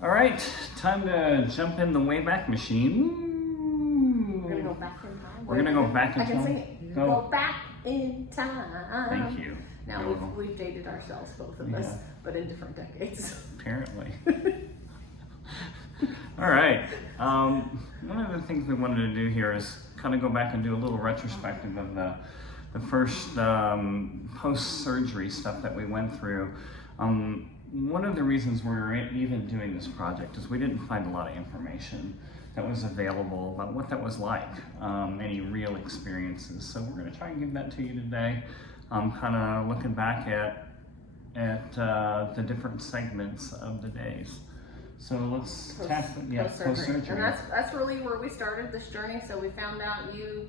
All right, time to jump in the Wayback Machine. We're gonna go back in time. We're gonna go back in I can time? sing it. Go. Go back in time. Thank you. Now You're welcome. we've dated ourselves, both of Yeah. us, but in different decades. Apparently. All right. One of the things we wanted to do here is kind of go back and do a little retrospective of the first post-surgery stuff that we went through. One of the reasons we're even doing this project is we didn't find a lot of information that was available about what that was like, any real experiences. So we're going to try and give that to you today, kind of looking back at the different segments of the days. So let's tackle post-surgery. And that's really where we started this journey. So we found out you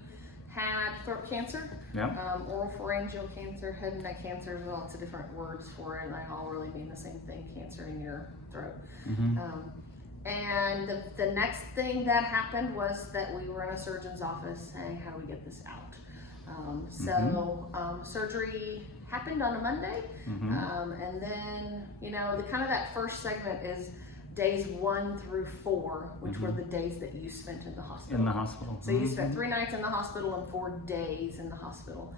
had throat cancer, oropharangeal cancer, head and neck cancer. There's lots of different words for it, and they all really mean the same thing: cancer in your throat. Mm-hmm. And the next thing that happened was that we were in a surgeon's office saying, how do we get this out? Surgery happened on a Monday, and then, you know, the kind of that first segment is days 1 through 4, which were the days that you spent in the hospital. In the hospital. So you spent 3 nights in the hospital and 4 days in the hospital.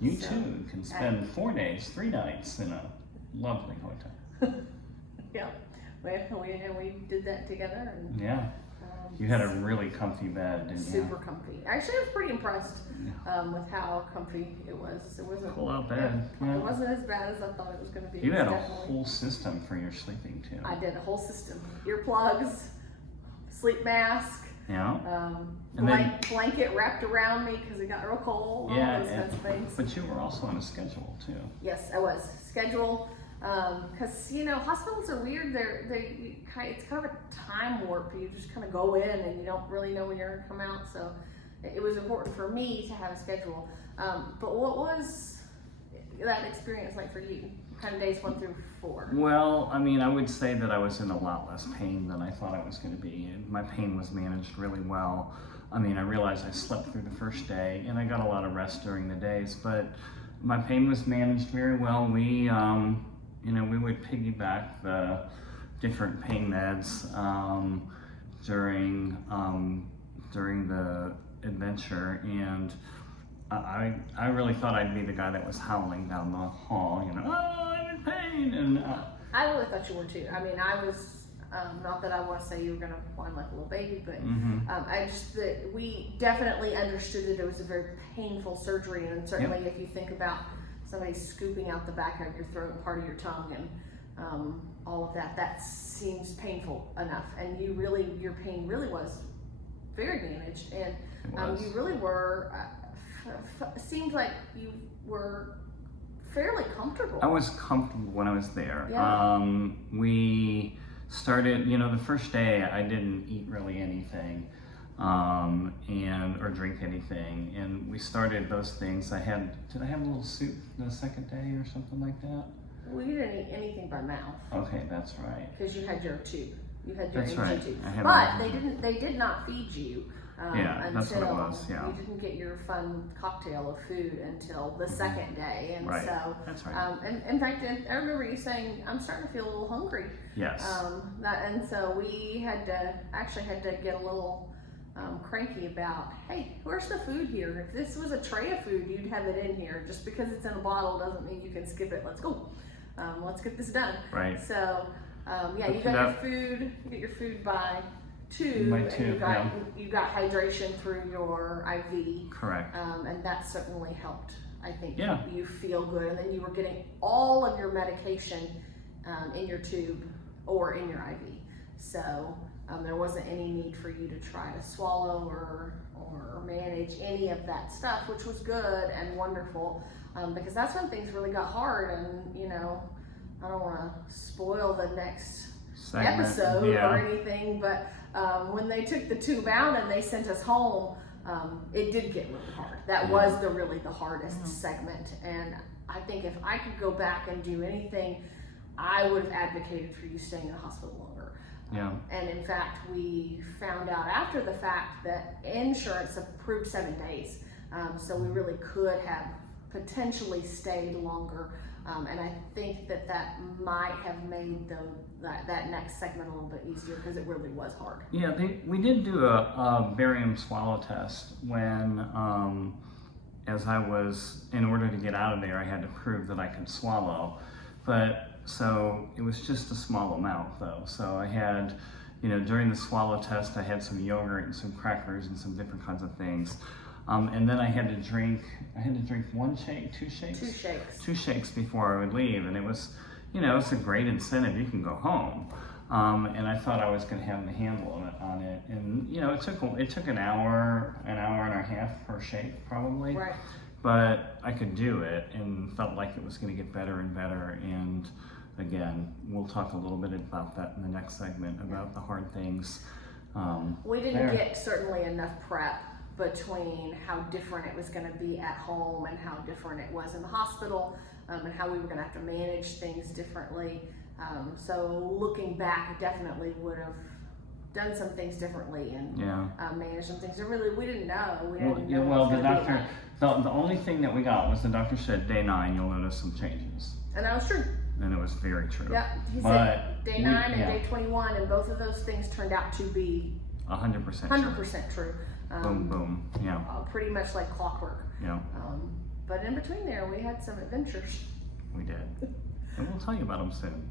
You too can spend 4 days, 3 nights in a lovely hotel. Yeah, we did that together. And, yeah. You had a really comfy bed, didn't you? Super comfy. Actually, I was pretty impressed with how comfy it was. It wasn't pull out bed. It wasn't as bad as I thought it was going to be. You had a whole system for your sleeping too. I did a whole system: earplugs, sleep mask, and blanket wrapped around me because it got real cold. All those kinds of things. But you were also on a schedule too. Yes, I was schedule. Because you know, hospitals are weird. It's kind of a time warp. You just kind of go in and you don't really know when you're gonna come out. So it was important for me to have a schedule. But what was that experience like for you? Kind of days 1 through 4. Well, I mean, I would say that I was in a lot less pain than I thought I was going to be. My pain was managed really well. I mean, I realized I slept through the first day and I got a lot of rest during the days, but my pain was managed very well. We would piggyback the different pain meds during the adventure, and I really thought I'd be the guy that was howling down the hall, oh, I'm in pain, and I really thought you were too. I mean, I was. Not that I want to say you were going to whine like a little baby, but we definitely understood that it was a very painful surgery, and certainly if you think about somebody scooping out the back of your throat and part of your tongue and all of that seems painful enough. And your pain really was very managed, and you really were. Seemed like you were fairly comfortable. I was comfortable when I was there. Yeah. We started, the first day I didn't eat really anything or drink anything, and we started those things. Did I have a little soup the second day or something like that? Well, you didn't eat anything by mouth. Okay, that's right. Because you had your tube. You had your that's NG right. tube. But they did not feed you that's what it was. Yeah. You didn't get your fun cocktail of food until the second day, and so that's right. And in fact, I remember you saying, "I'm starting to feel a little hungry." Yes. And so we had to get a little cranky about, hey, where's the food here? If this was a tray of food, you'd have it in here. Just because it's in a bottle doesn't mean you can skip it. Let's go. Let's get this done. Right. So you got your food. You get your food by 2, and you got hydration through your IV. Correct. And that certainly helped, I think, you feel good. And then you were getting all of your medication in your tube or in your IV. So there wasn't any need for you to try to swallow or manage any of that stuff, which was good and wonderful, because that's when things really got hard. And I don't want to spoil the next episode or anything, but when they took the tube out and they sent us home, it did get really hard. That was the hardest segment. And I think if I could go back and do anything, I would have advocated for you staying in the hospital longer. And in fact, we found out after the fact that insurance approved 7 days. So we really could have potentially stayed longer. And I think that might have made that next segment a little bit easier because it really was hard. Yeah, we did do a barium swallow test when, as I was, in order to get out of there, I had to prove that I could swallow. But so it was just a small amount though. So I had, during the swallow test, I had some yogurt and some crackers and some different kinds of things. And then I had to drink one shake, two shakes? Two shakes before I would leave. And it was, it's a great incentive. You can go home. And I thought I was going to have the handle on it. And, it took an hour and a half per shake probably. Right. But I could do it and felt like it was going to get better and better. And again, we'll talk a little bit about that in the next segment about the hard things. We didn't get certainly enough prep between how different it was going to be at home and how different it was in the hospital, and how we were going to have to manage things differently. So looking back, I definitely would have done some things differently and managed some things. We didn't know. Well, the doctor, the only thing that we got was the doctor said day 9 you'll notice some changes. And that was true. And it was very true. Yeah, he said day 9 and day 21, and both of those things turned out to be 100% true. Boom, boom, yeah. Pretty much like clockwork. Yeah. But in between there, we had some adventures. We did. And we'll tell you about them soon.